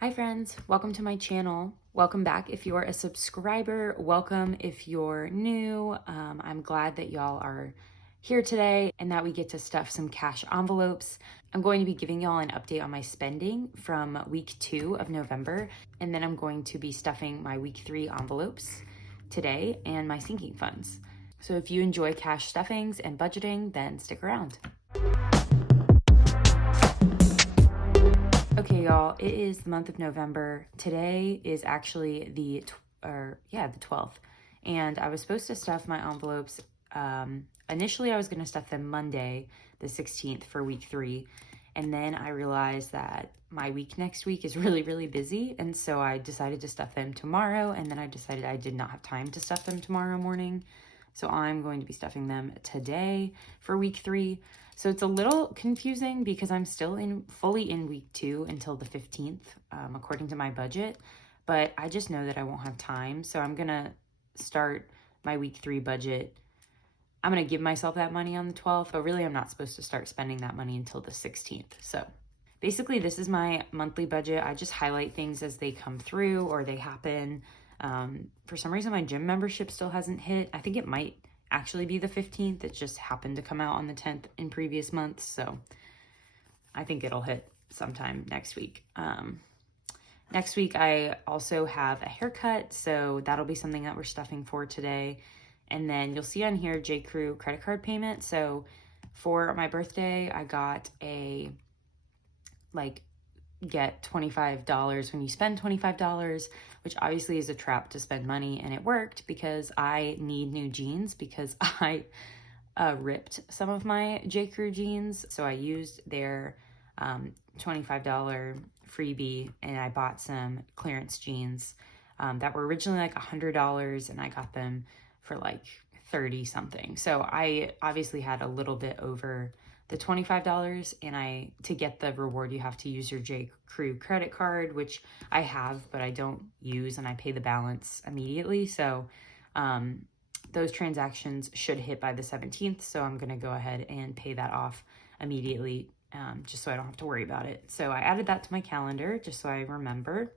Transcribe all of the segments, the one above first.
Hi friends, welcome to my channel. Welcome back if you're a subscriber. Welcome if you're new. I'm glad that y'all are here today and that we get to stuff some cash envelopes. I'm going to be giving y'all an update on my spending from week 2 of November, and then I'm going to be stuffing my week 3 envelopes today and my sinking funds. So if you enjoy cash stuffings and budgeting, then stick around. Okay, y'all, it is the month of November. Today is actually the 12th. And I was supposed to stuff my envelopes. Initially, I was going to stuff them Monday, the 16th for week 3. And then I realized that my week next week is really, really busy. And so I decided to stuff them tomorrow. And then I decided I did not have time to stuff them tomorrow morning. So I'm going to be stuffing them today for week 3. So it's a little confusing because I'm still fully in week 2 until the 15th, according to my budget. But I just know that I won't have time. So I'm going to start my week 3 budget. I'm going to give myself that money on the 12th, but really I'm not supposed to start spending that money until the 16th. So basically this is my monthly budget. I just highlight things as they come through or they happen. For some reason, my gym membership still hasn't hit. I think it might actually be the 15th. It just happened to come out on the 10th in previous months. So I think it'll hit sometime next week. Next week, I also have a haircut. So that'll be something that we're stuffing for today. And then you'll see on here J. Crew credit card payment. So for my birthday, I got a get $25 when you spend $25, which obviously is a trap to spend money, and it worked because I need new jeans because I ripped some of my J. Crew jeans. So I used their $25 freebie and I bought some clearance jeans that were originally like $100 and I got them for like 30 something. So I obviously had a little bit over the $25, and to get the reward you have to use your J. Crew credit card, which I have but I don't use, and I pay the balance immediately. So those transactions should hit by the 17th, so I'm going to go ahead and pay that off immediately, just so I don't have to worry about it. So I added that to my calendar just so I remember.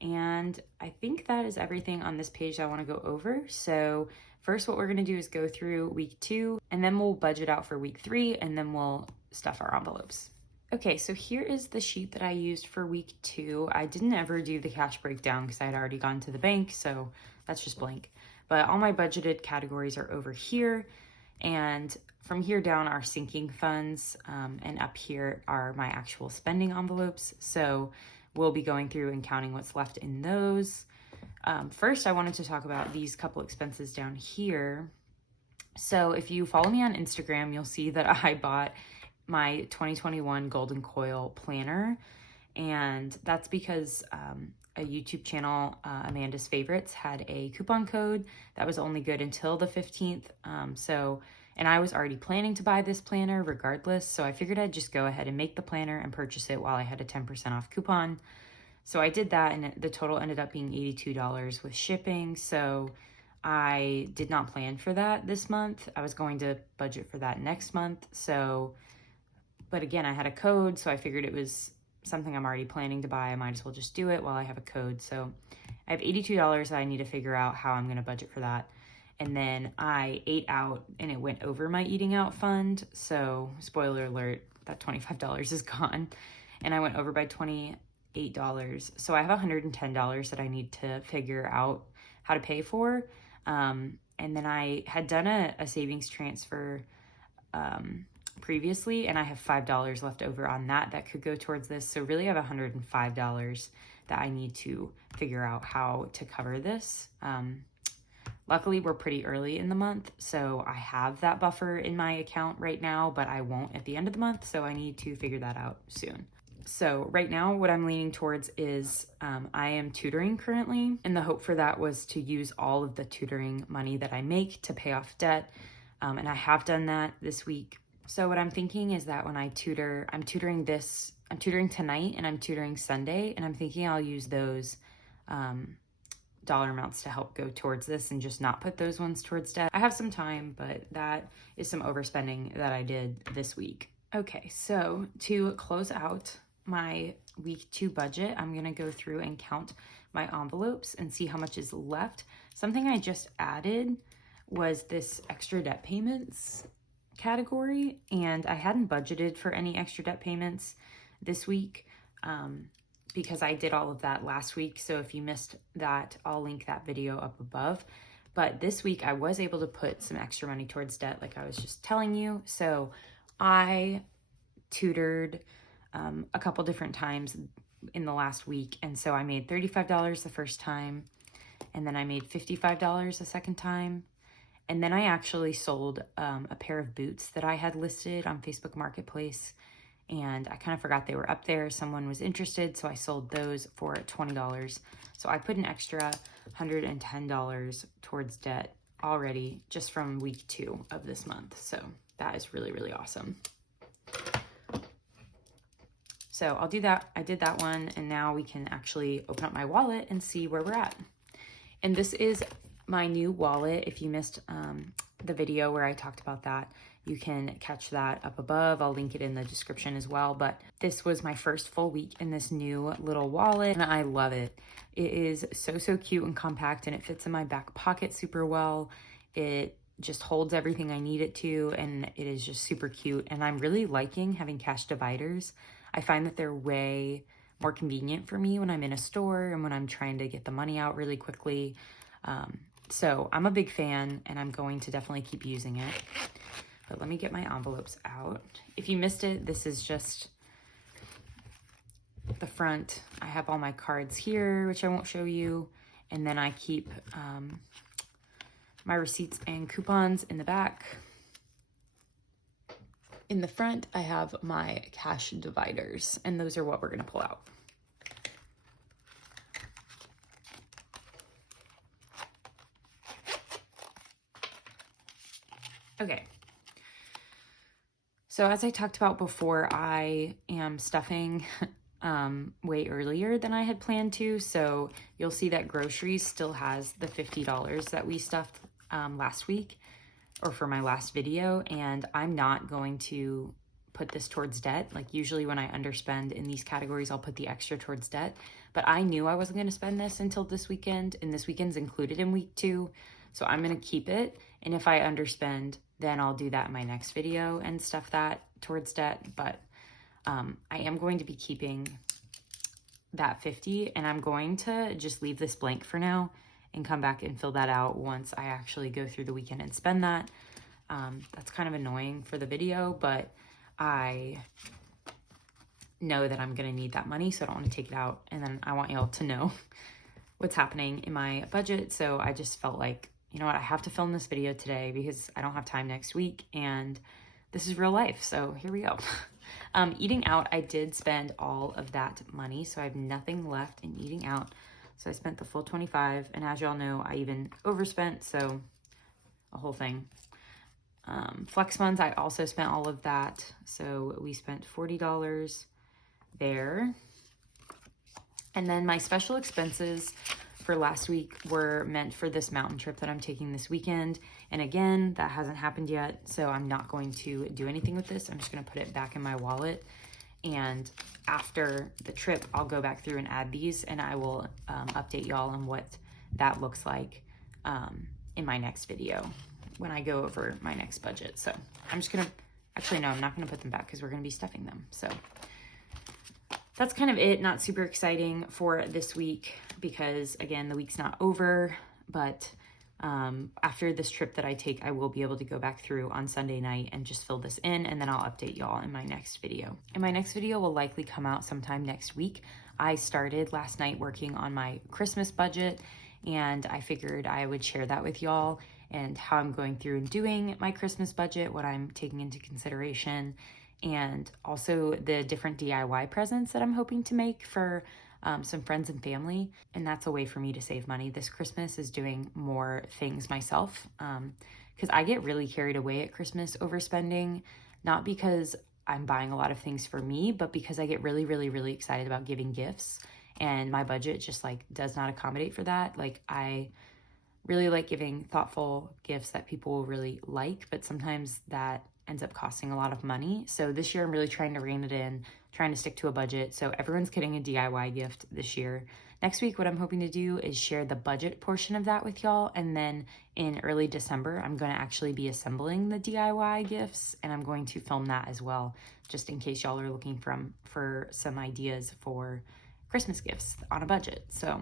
And I think that is everything on this page I want to go over. So first, what we're going to do is go through week 2, and then we'll budget out for week 3, and then we'll stuff our envelopes. Okay, so here is the sheet that I used for week 2. I didn't ever do the cash breakdown because I had already gone to the bank, so that's just blank. But all my budgeted categories are over here, and from here down are sinking funds, and up here are my actual spending envelopes. So we'll be going through and counting what's left in those. First, I wanted to talk about these couple expenses down here. So if you follow me on Instagram, you'll see that I bought my 2021 Golden Coil planner. And that's because a YouTube channel, Amanda's Favorites, had a coupon code that was only good until the 15th. And I was already planning to buy this planner regardless. So I figured I'd just go ahead and make the planner and purchase it while I had a 10% off coupon. So I did that, and the total ended up being $82 with shipping. So I did not plan for that this month. I was going to budget for that next month. But again, I had a code, so I figured it was something I'm already planning to buy. I might as well just do it while I have a code. So I have $82 that I need to figure out how I'm going to budget for that. And then I ate out and it went over my eating out fund. So spoiler alert, that $25 is gone. And I went over by $28. So I have $110 that I need to figure out how to pay for. And then I had done a savings transfer previously, and I have $5 left over on that could go towards this. So really I have $105 that I need to figure out how to cover this. Luckily, we're pretty early in the month, so I have that buffer in my account right now, but I won't at the end of the month, so I need to figure that out soon. So right now, what I'm leaning towards is I am tutoring currently, and the hope for that was to use all of the tutoring money that I make to pay off debt, and I have done that this week. So what I'm thinking is that when I tutor, I'm tutoring tonight and I'm tutoring Sunday, and I'm thinking I'll use those dollar amounts to help go towards this and just not put those ones towards debt. I have some time, but that is some overspending that I did this week. Okay, so to close out my week 2 budget, I'm gonna go through and count my envelopes and see how much is left. Something I just added was this extra debt payments category, and I hadn't budgeted for any extra debt payments this week because I did all of that last week. So if you missed that, I'll link that video up above. But this week I was able to put some extra money towards debt, like I was just telling you. So I tutored a couple different times in the last week. And so I made $35 the first time, and then I made $55 the second time. And then I actually sold a pair of boots that I had listed on Facebook Marketplace, and I kind of forgot they were up there. Someone was interested, so I sold those for $20. So I put an extra $110 towards debt already just from week 2 of this month. So that is really, really awesome. So I'll do that. I did that one, and now we can actually open up my wallet and see where we're at. And this is my new wallet. If you missed the video where I talked about that, you can catch that up above. I'll link it in the description as well. But this was my first full week in this new little wallet, and I love it. It is so, so cute and compact, and it fits in my back pocket super well. It just holds everything I need it to, and it is just super cute. And I'm really liking having cash dividers. I find that they're way more convenient for me when I'm in a store and when I'm trying to get the money out really quickly. So I'm a big fan, and I'm going to definitely keep using it. But let me get my envelopes out. If you missed it, this is just the front. I have all my cards here, which I won't show you. And then I keep my receipts and coupons in the back. In the front, I have my cash dividers, and those are what we're gonna pull out. Okay. So as I talked about before, I am stuffing way earlier than I had planned to. So you'll see that groceries still has the $50 that we stuffed last week, or for my last video, and I'm not going to put this towards debt. Like usually when I underspend in these categories, I'll put the extra towards debt, but I knew I wasn't going to spend this until this weekend, and this weekend's included in week 2. So I'm going to keep it. And if I underspend, then I'll do that in my next video and stuff that towards debt. But I am going to be keeping that 50, and I'm going to just leave this blank for now and come back and fill that out once I actually go through the weekend and spend that. That's kind of annoying for the video, but I know that I'm gonna need that money, so I don't want to take it out. And then I want y'all to know what's happening in my budget. So I just felt like, you know what, I have to film this video today because I don't have time next week, and this is real life. So here we go. Eating out, I did spend all of that money, so I have nothing left in eating out. So I spent the full 25, and as y'all know, I even overspent, so a whole thing. Flex funds, I also spent all of that. So we spent $40 there. And then my special expenses for last week were meant for this mountain trip that I'm taking this weekend. And again, that hasn't happened yet, so I'm not going to do anything with this. I'm just gonna put it back in my wallet. And after the trip, I'll go back through and add these, and I will update y'all on what that looks like in my next video when I go over my next budget. So I'm just gonna, actually no, I'm not gonna put them back because we're gonna be stuffing them. So that's kind of it. Not super exciting for this week because again, the week's not over, but after this trip that I take, I will be able to go back through on Sunday night and just fill this in, and then I'll update y'all in my next video. And my next video will likely come out sometime next week. I started last night working on my Christmas budget, and I figured I would share that with y'all and how I'm going through and doing my Christmas budget, what I'm taking into consideration, and also the different DIY presents that I'm hoping to make for some friends and family. And that's a way for me to save money this Christmas, is doing more things myself. Because I get really carried away at Christmas overspending, not because I'm buying a lot of things for me, but because I get really, really, really excited about giving gifts, and my budget just like does not accommodate for that. Like I really like giving thoughtful gifts that people will really like, but sometimes that ends up costing a lot of money. So this year I'm really trying to rein it in, trying to stick to a budget. So everyone's getting a DIY gift this year. Next week, what I'm hoping to do is share the budget portion of that with y'all. And then in early December, I'm going to actually be assembling the DIY gifts, and I'm going to film that as well, just in case y'all are looking for some ideas for Christmas gifts on a budget. So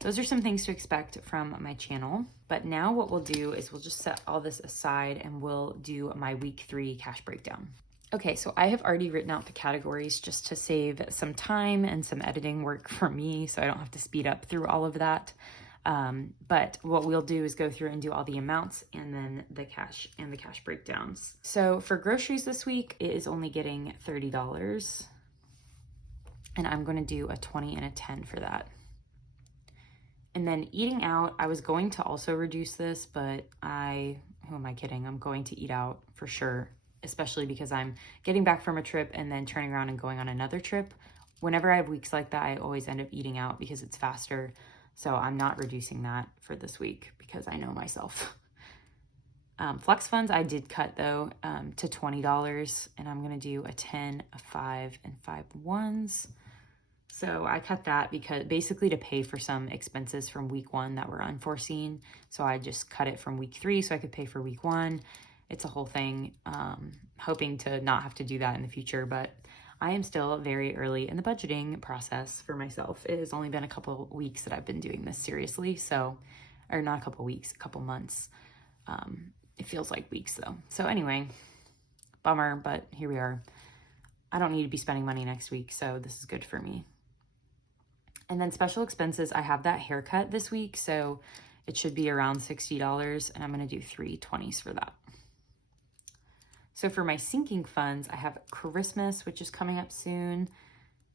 those are some things to expect from my channel. But now what we'll do is we'll just set all this aside and we'll do my week 3 cash breakdown. Okay, so I have already written out the categories just to save some time and some editing work for me, so I don't have to speed up through all of that. But what we'll do is go through and do all the amounts and then the cash and the cash breakdowns. So for groceries this week, it is only getting $30. And I'm going to do a 20 and a 10 for that. And then eating out, I was going to also reduce this, but who am I kidding? I'm going to eat out for sure, especially because I'm getting back from a trip and then turning around and going on another trip. Whenever I have weeks like that, I always end up eating out because it's faster. So I'm not reducing that for this week because I know myself. Flex funds, I did cut though to $20, and I'm going to do a 10, a 5, and 5 ones. So I cut that because basically to pay for some expenses from week 1 that were unforeseen. So I just cut it from week 3 so I could pay for week 1. It's a whole thing, hoping to not have to do that in the future, but I am still very early in the budgeting process for myself. It has only been a couple weeks that I've been doing this seriously, or not a couple weeks, a couple months. It feels like weeks though. So anyway, bummer, but here we are. I don't need to be spending money next week, so this is good for me. And then special expenses, I have that haircut this week, so it should be around $60, and I'm going to do 3 20s for that. So for my sinking funds, I have Christmas, which is coming up soon,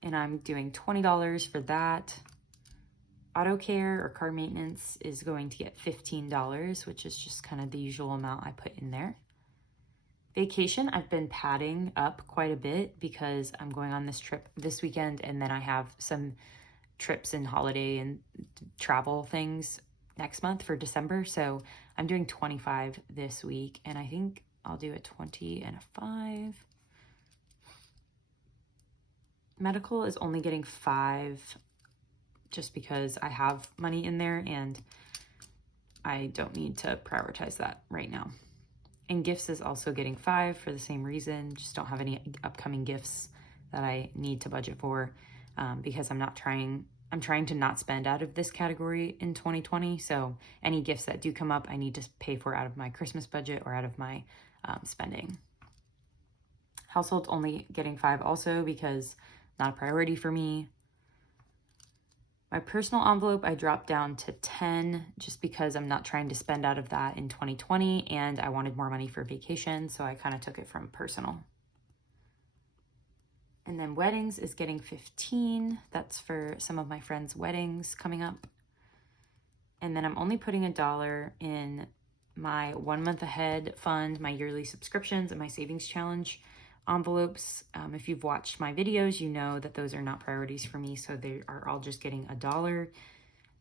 and I'm doing $20 for that. Auto care or car maintenance is going to get $15, which is just kind of the usual amount I put in there. Vacation, I've been padding up quite a bit because I'm going on this trip this weekend, and then I have some trips and holiday and travel things next month for December. So I'm doing 25 this week, and I think I'll do a 20 and a 5. Medical is only getting 5 just because I have money in there and I don't need to prioritize that right now. And gifts is also getting 5 for the same reason. Just don't have any upcoming gifts that I need to budget for because I'm trying to not spend out of this category in 2020. So any gifts that do come up, I need to pay for out of my Christmas budget or out of my spending. Household's only getting 5 also because not a priority for me. My personal envelope, I dropped down to 10 just because I'm not trying to spend out of that in 2020 and I wanted more money for vacation, so I kind of took it from personal. And then weddings is getting 15. That's for some of my friends' weddings coming up. And then I'm only putting $1 in my 1 month ahead fund, my yearly subscriptions, and my savings challenge envelopes. If you've watched my videos, you know that those are not priorities for me, so they are all just getting $1.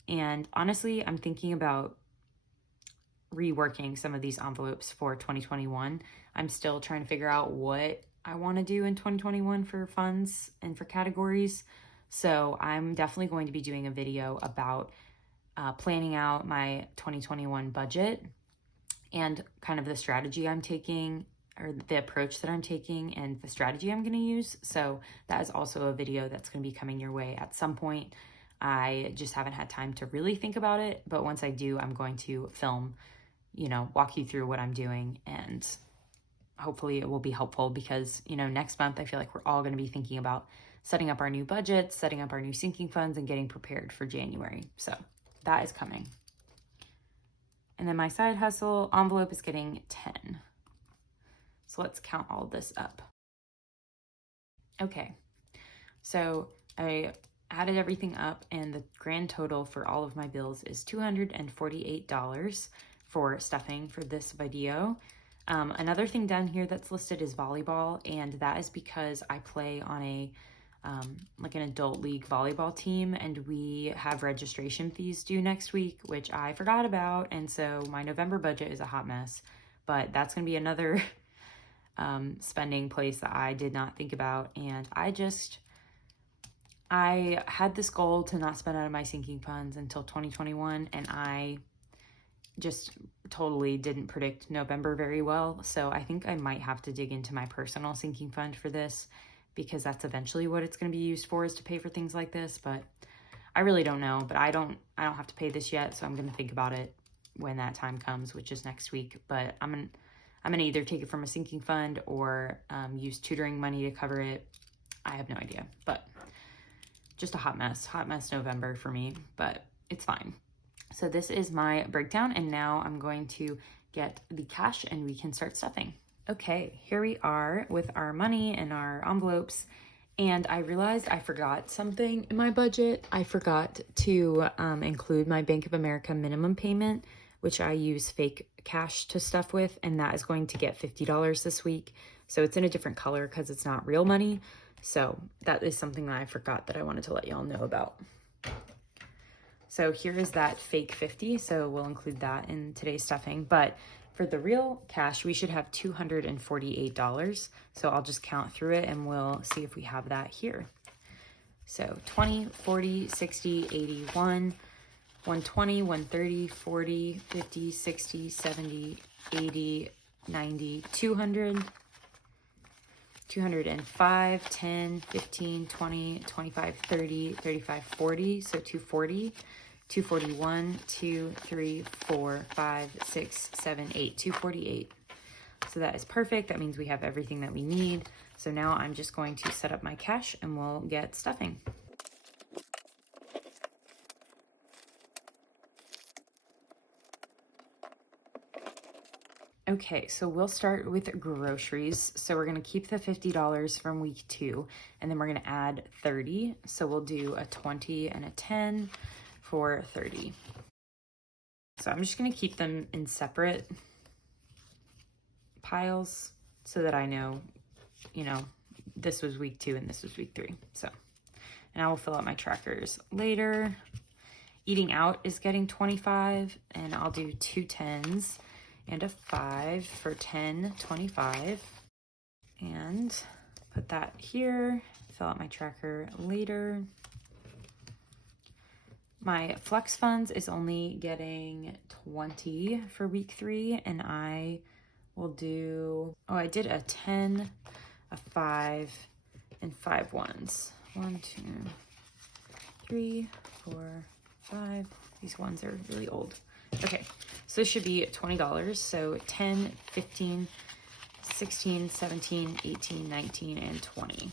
And honestly, I'm thinking about reworking some of these envelopes for 2021. I'm still trying to figure out what I want to do in 2021 for funds and for categories. So I'm definitely going to be doing a video about planning out my 2021 budget and kind of the strategy I'm taking, or the approach that I'm taking and the strategy I'm going to use. So that is also a video that's going to be coming your way at some point. I just haven't had time to really think about it, but once I do, I'm going to film, walk you through what I'm doing, and hopefully it will be helpful because, next month I feel like we're all going to be thinking about setting up our new budgets, setting up our new sinking funds, and getting prepared for January. So that is coming. And then my side hustle envelope is getting 10. So let's count all this up. Okay, so I added everything up and the grand total for all of my bills is $248 for stuffing for this video. Another thing down here that's listed is volleyball, and that is because I play on an adult league volleyball team, and we have registration fees due next week, which I forgot about, and so my November budget is a hot mess, but that's going to be another spending place that I did not think about. And I had this goal to not spend out of my sinking funds until 2021, and I just totally didn't predict November very well. So I think I might have to dig into my personal sinking fund for this, because that's eventually what it's going to be used for, is to pay for things like this. But I really don't know, but I don't have to pay this yet. So I'm going to think about it when that time comes, which is next week. But I'm going to either take it from a sinking fund or use tutoring money to cover it. I have no idea, but just a hot mess November for me, but it's fine. So this is my breakdown, and now I'm going to get the cash and we can start stuffing. Okay, here we are with our money and our envelopes, and I realized I forgot something in my budget. I forgot to include my Bank of America minimum payment, which I use fake cash to stuff with, and that is going to get $50 this week. So it's in a different color because it's not real money. So that is something that I forgot that I wanted to let y'all know about. So here is that fake 50. So we'll include that in today's stuffing. But for the real cash, we should have $248. So I'll just count through it and we'll see if we have that here. So 20, 40, 60, 81, 120, 130, 40, 50, 60, 70, 80, 90, 200, 205, 10, 15, 20, 25, 30, 35, 40. So 240, 241, 2, 3, 4, 5, 6, 7, 8, 248. So that is perfect. That means we have everything that we need. So now I'm just going to set up my cash and we'll get stuffing. Okay, so we'll start with groceries. So we're gonna keep the $50 from week 2, and then we're gonna add 30. So we'll do a 20 and a 10 for 30. So I'm just gonna keep them in separate piles so that I know, this was week 2 and this was week 3. So, and I will fill out my trackers later. Eating out is getting 25, and I'll do 2 10s and a 5 for 10, 25. And put that here, fill out my tracker later. My flex funds is only getting 20 for week 3, and I will do, I did a 10, a 5, and 5 ones. 1, 2, 3, 4, 5. These ones are really old. Okay, so this should be $20. So 10, 15, 16, 17, 18, 19, and 20.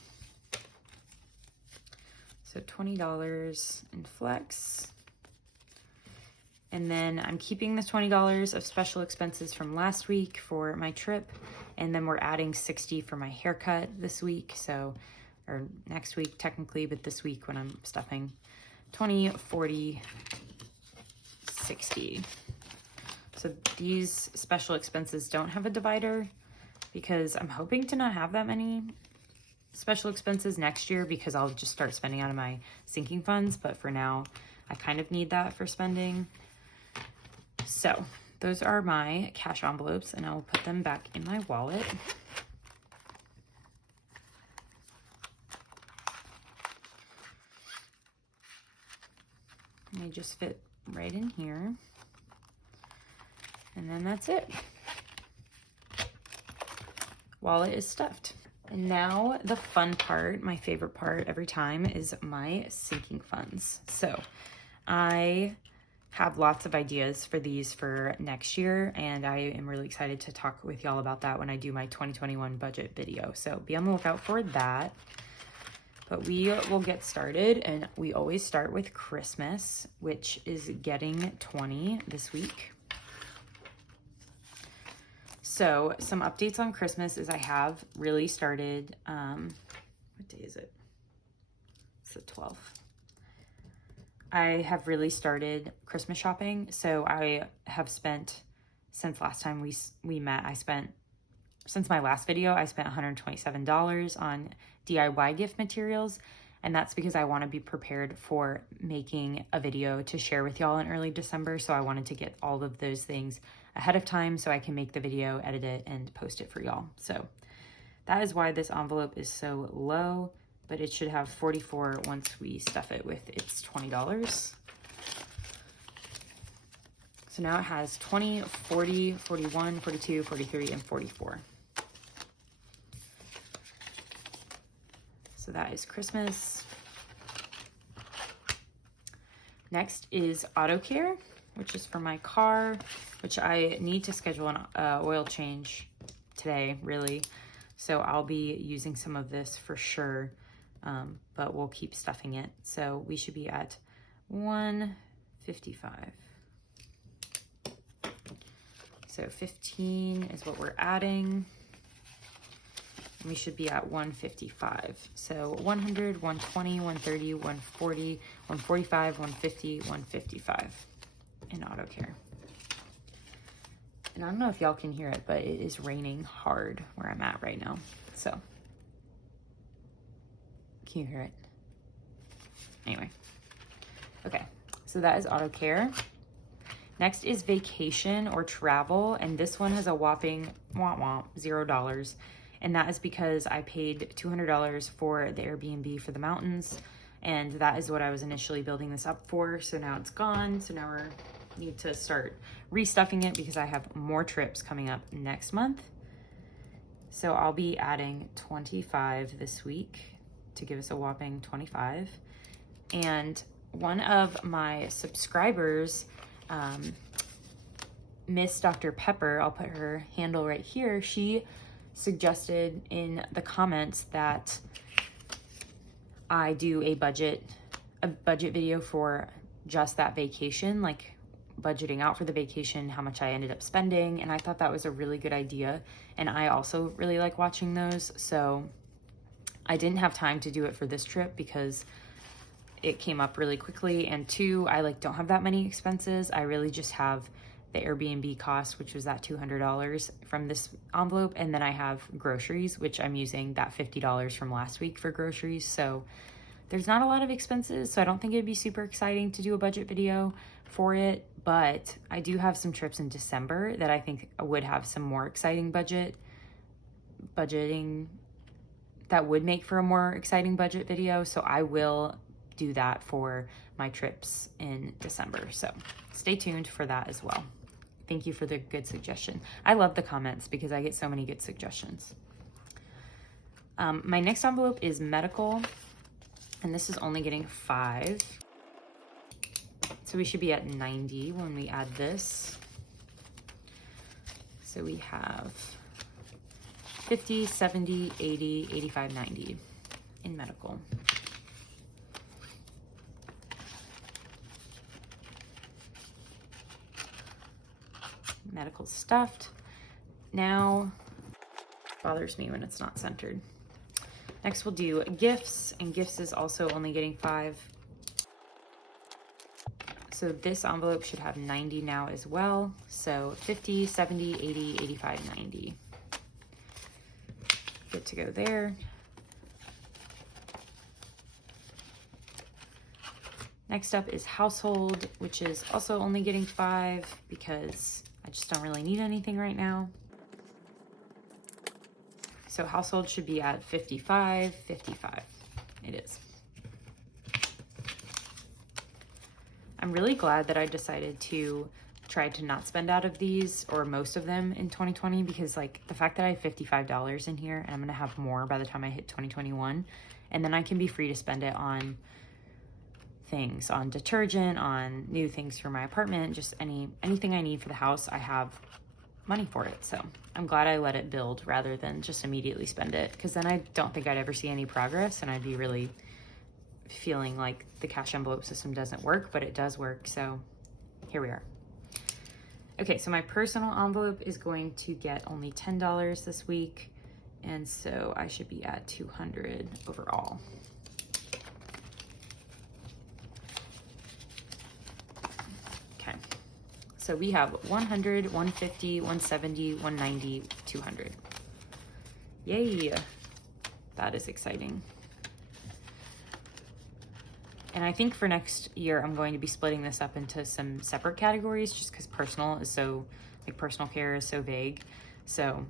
So $20 in flex. And then I'm keeping the $20 of special expenses from last week for my trip. And then we're adding 60 for my haircut this week. So, or next week technically, but this week when I'm stuffing. 20, 40, 60. So these special expenses don't have a divider because I'm hoping to not have that many special expenses next year because I'll just start spending out of my sinking funds. But for now, I kind of need that for spending. So those are my cash envelopes, and I'll put them back in my wallet. And they just fit right in here. And then that's it. Wallet is stuffed. And now the fun part, my favorite part every time, is my sinking funds. So I have lots of ideas for these for next year, and I am really excited to talk with y'all about that when I do my 2021 budget video. So be on the lookout for that. But we will get started, and we always start with Christmas, which is getting 20 this week. So some updates on Christmas is I have really started, what day is it? It's the 12th. I have really started Christmas shopping. So I have spent, since last time we met, since my last video, I spent $127 on DIY gift materials. And that's because I want to be prepared for making a video to share with y'all in early December. So I wanted to get all of those things ahead of time so I can make the video, edit it, and post it for y'all. So That is why this envelope is so low, but it should have 44 once we stuff it with its $20. So now it has 20, 40, 41, 42, 43, and 44. So that is Christmas. Next is auto care, which is for my car, which I need to schedule an oil change today, really. So I'll be using some of this for sure, but we'll keep stuffing it. So we should be at 155. So 15 is what we're adding. And we should be at 155. So 100, 120, 130, 140, 145, 150, 155 in auto care. And I don't know if y'all can hear it, but it is raining hard where I'm at right now. So, can you hear it? Anyway. Okay, so that is auto care. Next is vacation or travel, and this one has a whopping $0. And that is because I paid $200 for the Airbnb for the mountains, and that is what I was initially building this up for. So now it's gone. So now we need to start restuffing it because I have more trips coming up next month. So I'll be adding 25 this week to give us a whopping 25. And one of my subscribers, Miss Dr. Pepper, I'll put her handle right here, she suggested in the comments that I do a budget video for just that vacation, like budgeting out for the vacation, how much I ended up spending. And I thought that was a really good idea. And I also really like watching those. So I didn't have time to do it for this trip because it came up really quickly. And two, I don't have that many expenses. I really just have the Airbnb cost, which was that $200 from this envelope. And then I have groceries, which I'm using that $50 from last week for groceries. So there's not a lot of expenses. So I don't think it'd be super exciting to do a budget video for it. But I do have some trips in December that I think would have some more exciting budgeting that would make for a more exciting budget video. So I will do that for my trips in December. So stay tuned for that as well. Thank you for the good suggestion. I love the comments because I get so many good suggestions. My next envelope is medical, and this is only getting 5. So we should be at 90 when we add this. So we have 50, 70, 80, 85, 90 in medical. Medical stuffed. Now, bothers me when it's not centered. Next we'll do gifts, and gifts is also only getting 5. So this envelope should have 90 now as well. So 50, 70, 80, 85, 90. Good to go there. Next up is household, which is also only getting 5 because I just don't really need anything right now. So household should be at 55, 55. It is. I'm really glad that I decided to try to not spend out of these or most of them in 2020 because the fact that I have $55 in here and I'm gonna have more by the time I hit 2021, and then I can be free to spend it on things, on detergent, on new things for my apartment, just anything I need for the house, I have money for it. So I'm glad I let it build rather than just immediately spend it, because then I don't think I'd ever see any progress and I'd be really feeling like the cash envelope system doesn't work, but it does work. So here we are. Okay, so my personal envelope is going to get only $10 this week, and so I should be at 200 overall. Okay, so we have 100, 150, 170, 190, 200. Yay, that is exciting. And I think for next year, I'm going to be splitting this up into some separate categories just because personal care is so vague. So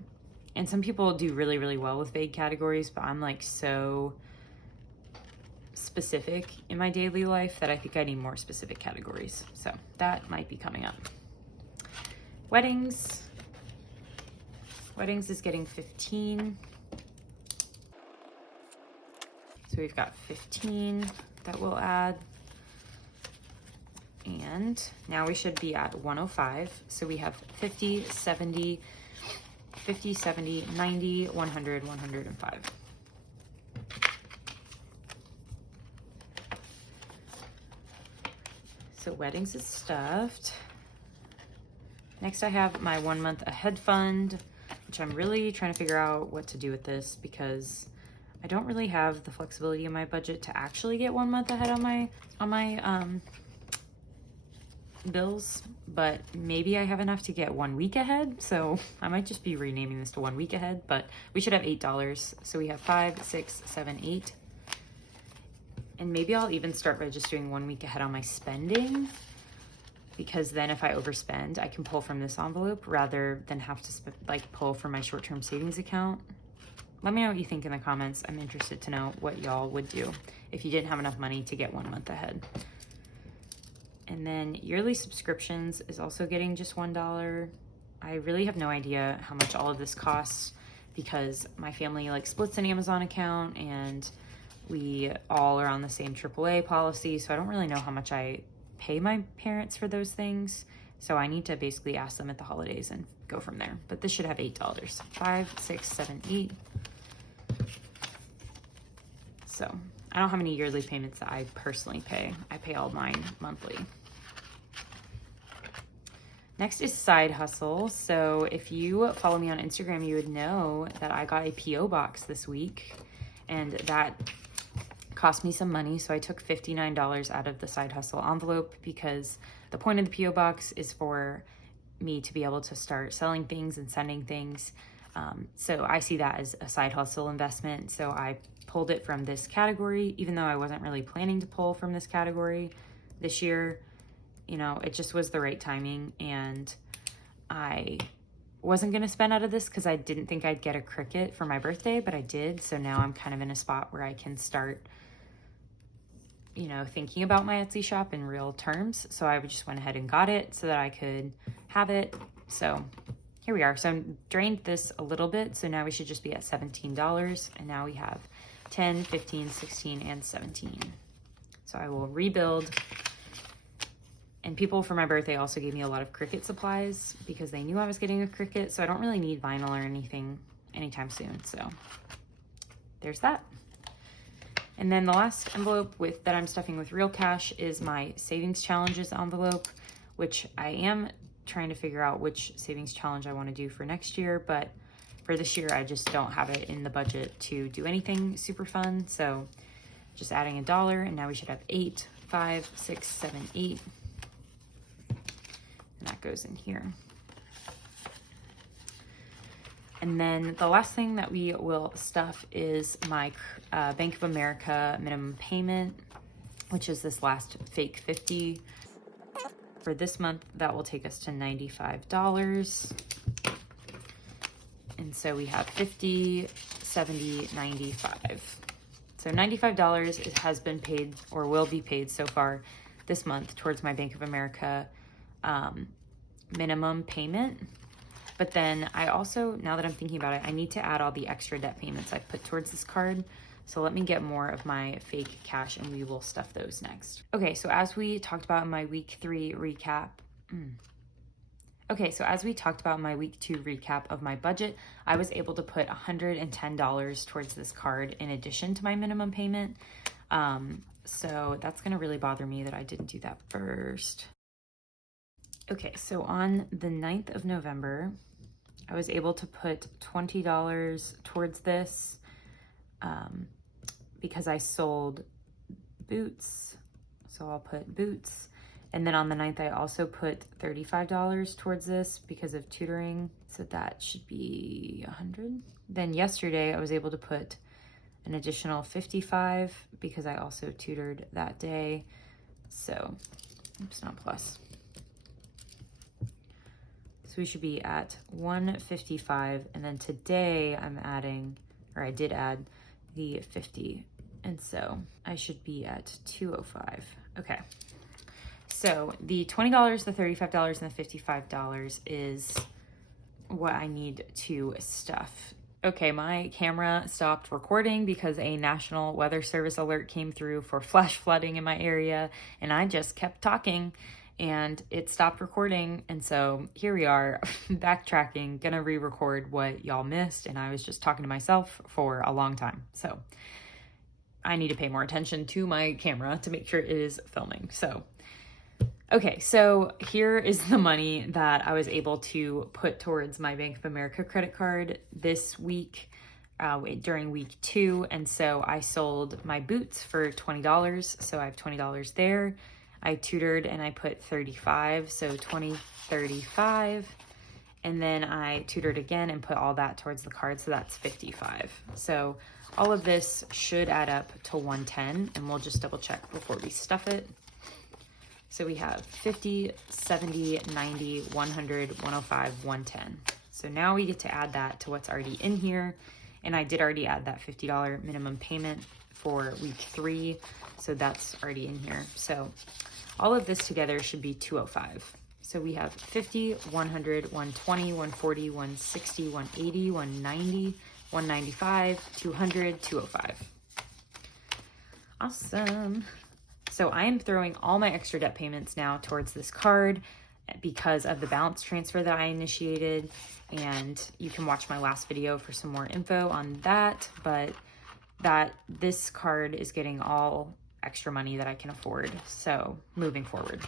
And some people do really, really well with vague categories, but I'm like so specific in my daily life that I think I need more specific categories. So that might be coming up. Weddings. Weddings is getting 15. So we've got 15 that we'll add. And now we should be at 105. So we have 50, 70, 90, 100, 105. So weddings is stuffed. Next I have my 1 month ahead fund, which I'm really trying to figure out what to do with this because I don't really have the flexibility in my budget to actually get 1 month ahead on my bills, but maybe I have enough to get 1 week ahead. So I might just be renaming this to 1 week ahead, but we should have $8. So we have 5, 6, 7, 8. And maybe I'll even start by just doing 1 week ahead on my spending, because then if I overspend, I can pull from this envelope rather than have to pull from my short-term savings account. Let me know what you think in the comments. I'm interested to know what y'all would do if you didn't have enough money to get 1 month ahead. And then yearly subscriptions is also getting just $1. I really have no idea how much all of this costs because my family splits an Amazon account and we all are on the same AAA policy. So I don't really know how much I pay my parents for those things. So I need to basically ask them at the holidays and go from there. But this should have $8. 5, 6, 7, 8. So I don't have any yearly payments that I personally pay. I pay all mine monthly. Next is side hustle. So if you follow me on Instagram, you would know that I got a PO box this week and that cost me some money. So I took $59 out of the side hustle envelope because the point of the PO box is for me to be able to start selling things and sending things. So I see that as a side hustle investment. So I pulled it from this category, even though I wasn't really planning to pull from this category this year. You know, it just was the right timing, and I wasn't going to spend out of this because I didn't think I'd get a Cricut for my birthday, but I did. So now I'm kind of in a spot where I can start, you know, thinking about my Etsy shop in real terms. So I just went ahead and got it so that I could have it. So here we are. So I drained this a little bit. So now we should just be at $17. And now we have 10, 15, 16, and 17. So I will rebuild. And people for my birthday also gave me a lot of Cricut supplies because they knew I was getting a Cricut. So I don't really need vinyl or anything anytime soon. So there's that. And then the last envelope that I'm stuffing with real cash is my savings challenges envelope, which I am trying to figure out which savings challenge I want to do for next year. But for this year, I just don't have it in the budget to do anything super fun. So just adding $1, and now we should have 8, 5, 6, 7, 8. And that goes in here. And then the last thing that we will stuff is my Bank of America minimum payment, which is this last fake 50. For this month, that will take us to $95. And so we have 50, 70, 95. So $95 has been paid or will be paid so far this month towards my Bank of America minimum payment. But then I also, now that I'm thinking about it, I need to add all the extra debt payments I put towards this card. So let me get more of my fake cash and we will stuff those next. Okay, so as we talked about in my week 3 recap, as we talked about my week 2 recap of my budget, I was able to put $110 towards this card in addition to my minimum payment. So that's gonna really bother me that I didn't do that first. Okay, so on the 9th of November, I was able to put $20 towards this because I sold boots. So I'll put boots. And then on the 9th, I also put $35 towards this because of tutoring. So that should be 100. Then yesterday, I was able to put an additional 55 because I also tutored that day. So, oops, not plus. So So we should be at 155. And then today I'm adding, or I did add the 50. And so I should be at 205. Okay. So the $20, the $35, and the $55 is what I need to stuff. Okay, my camera stopped recording because a National Weather Service alert came through for flash flooding in my area, and I just kept talking and it stopped recording. And so here we are backtracking, gonna re-record what y'all missed, and I was just talking to myself for a long time. So I need to pay more attention to my camera to make sure it is filming. So okay, so here is the money that I was able to put towards my Bank of America credit card this week during week 2. And so I sold my boots for $20. So I have $20 there. I tutored and I put 35, so 20, 35. And then I tutored again and put all that towards the card, so that's 55. So all of this should add up to 110, and we'll just double check before we stuff it. So we have 50, 70, 90, 100, 105, 110. So now we get to add that to what's already in here. And I did already add that $50 minimum payment for week 3. So that's already in here. So all of this together should be 205. So we have 50, 100, 120, 140, 160, 180, 190, 195, 200, 205. Awesome. So I am throwing all my extra debt payments now towards this card because of the balance transfer that I initiated. And you can watch my last video for some more info on that, but this card is getting all extra money that I can afford. So moving forward.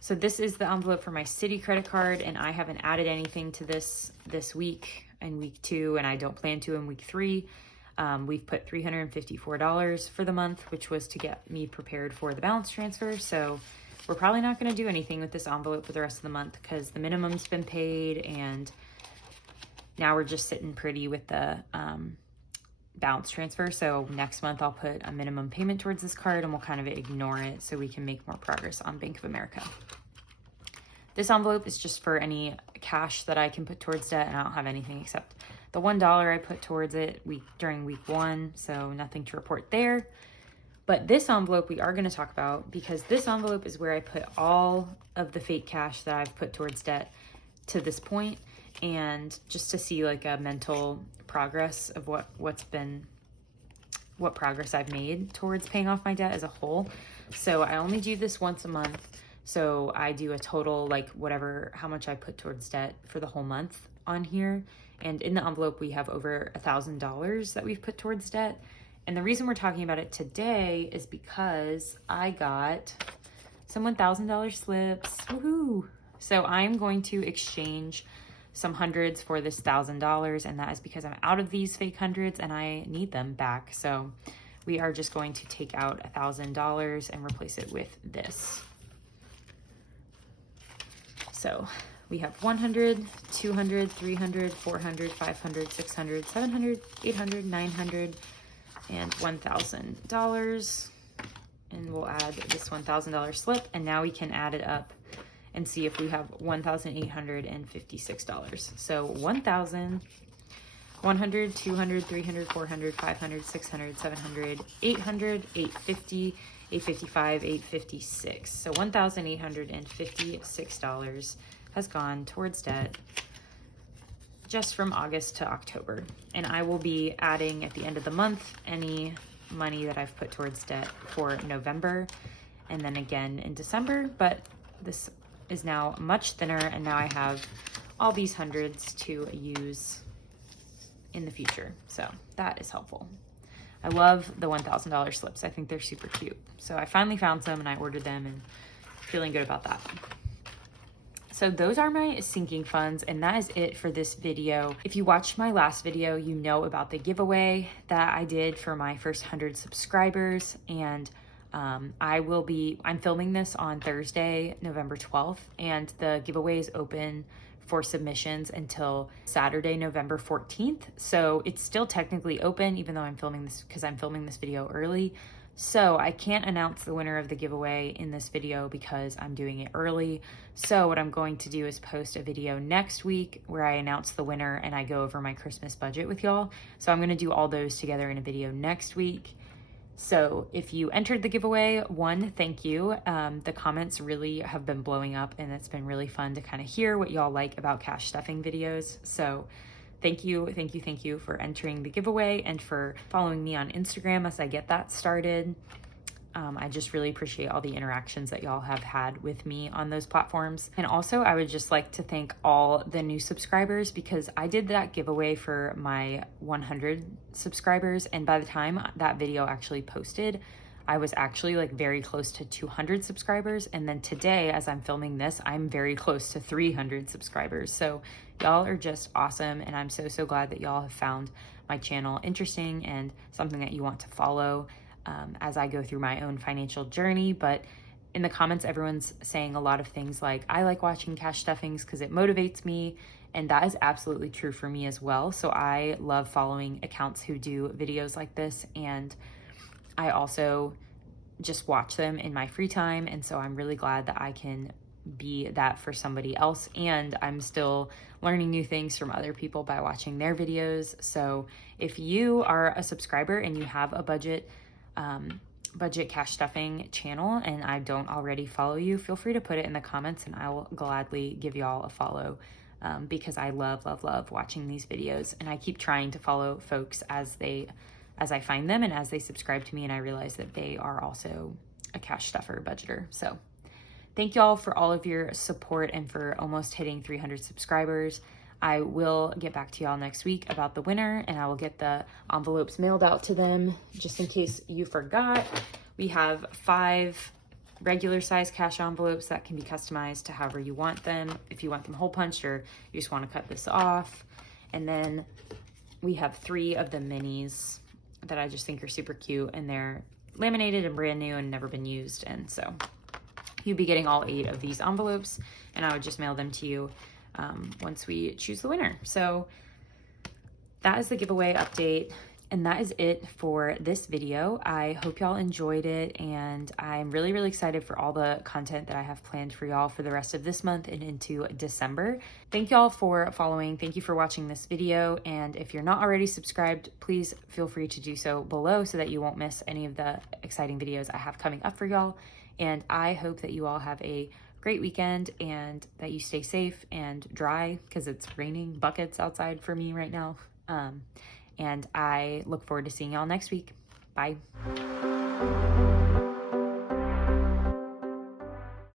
So this is the envelope for my Citi credit card, and I haven't added anything to this week in week 2, and I don't plan to in week 3. We've put $354 for the month, which was to get me prepared for the balance transfer. So we're probably not going to do anything with this envelope for the rest of the month because the minimum's been paid, and now we're just sitting pretty with the balance transfer. So next month I'll put a minimum payment towards this card, and we'll kind of ignore it so we can make more progress on Bank of America. This envelope is just for any cash that I can put towards debt, and I don't have anything except the $1 I put towards it during week 1, so nothing to report there. But this envelope we are going to talk about because this envelope is where I put all of the fake cash that I've put towards debt to this point, and just to see like a mental progress of what progress I've made towards paying off my debt as a whole. So I only do this once a month. So I do a total, like how much I put towards debt for the whole month on here. And in the envelope, we have over $1,000 that we've put towards debt. And the reason we're talking about it today is because I got some $1,000 slips. Woohoo! So I'm going to exchange some hundreds for this $1,000, and that is because I'm out of these fake hundreds and I need them back. So we are just going to take out $1,000 and replace it with this. So we have 100, 200, 300, 400, 500, 600, 700, 800, 900, and $1,000. And we'll add this $1,000 slip, and now we can add it up and see if we have $1,856. So 1,000, 100, 200, 300, 400, 500, 600, 700, 800, 850, 855, 856. So $1,856 has gone towards debt just from August to October. And I will be adding at the end of the month any money that I've put towards debt for November and then again in December. But this is now much thinner, and now I have all these hundreds to use in the future. So that is helpful. I love the $1,000 slips. I think they're super cute. So I finally found some and I ordered them, and feeling good about that. So those are my sinking funds, and that is it for this video. If you watched my last video, you know about the giveaway that I did for my first 100 subscribers, and I'm filming this on Thursday, November 12th, and the giveaway is open for submissions until Saturday, November 14th. So it's still technically open, even though I'm filming this video early. So I can't announce the winner of the giveaway in this video because I'm doing it early. So what I'm going to do is post a video next week where I announce the winner and I go over my Christmas budget with y'all. So I'm going to do all those together in a video next week. So if you entered the giveaway, one, thank you. The comments really have been blowing up, and it's been really fun to kind of hear what y'all like about cash stuffing videos. So thank you for entering the giveaway and for following me on Instagram as I get that started. I just really appreciate all the interactions that y'all have had with me on those platforms. And also, I would just like to thank all the new subscribers, because I did that giveaway for my 100 subscribers. And by the time that video actually posted, I was actually like very close to 200 subscribers. And then today, as I'm filming this, I'm very close to 300 subscribers. So y'all are just awesome. And I'm so glad that y'all have found my channel interesting and something that you want to follow as I go through my own financial journey. But in the comments, everyone's saying a lot of things like, I like watching cash stuffings because it motivates me. And that is absolutely true for me as well. So I love following accounts who do videos like this. And I also just watch them in my free time. And so I'm really glad that I can be that for somebody else. And I'm still learning new things from other people by watching their videos. So if you are a subscriber and you have a budget cash stuffing channel and I don't already follow you, feel free to put it in the comments and I will gladly give y'all a follow, because I love watching these videos, and I keep trying to follow folks as I find them and as they subscribe to me, and I realize that they are also a cash stuffer budgeter. So thank y'all for all of your support and for almost hitting 300 subscribers. I will get back to y'all next week about the winner, and I will get the envelopes mailed out to them. Just in case you forgot, we have 5 regular size cash envelopes that can be customized to however you want them. If you want them hole punched or you just want to cut this off. And then we have 3 of the minis that I just think are super cute, and they're laminated and brand new and never been used. And so you'd be getting all 8 of these envelopes, and I would just mail them to you once we choose the winner. So that is the giveaway update, and that is it for this video. I hope y'all enjoyed it, and I'm really excited for all the content that I have planned for y'all for the rest of this month and into December. Thank y'all for following. Thank you for watching this video, and if you're not already subscribed, please feel free to do so below so that you won't miss any of the exciting videos I have coming up for y'all. And I hope that you all have a great weekend and that you stay safe and dry, because it's raining buckets outside for me right now. And I look forward to seeing y'all next week. Bye.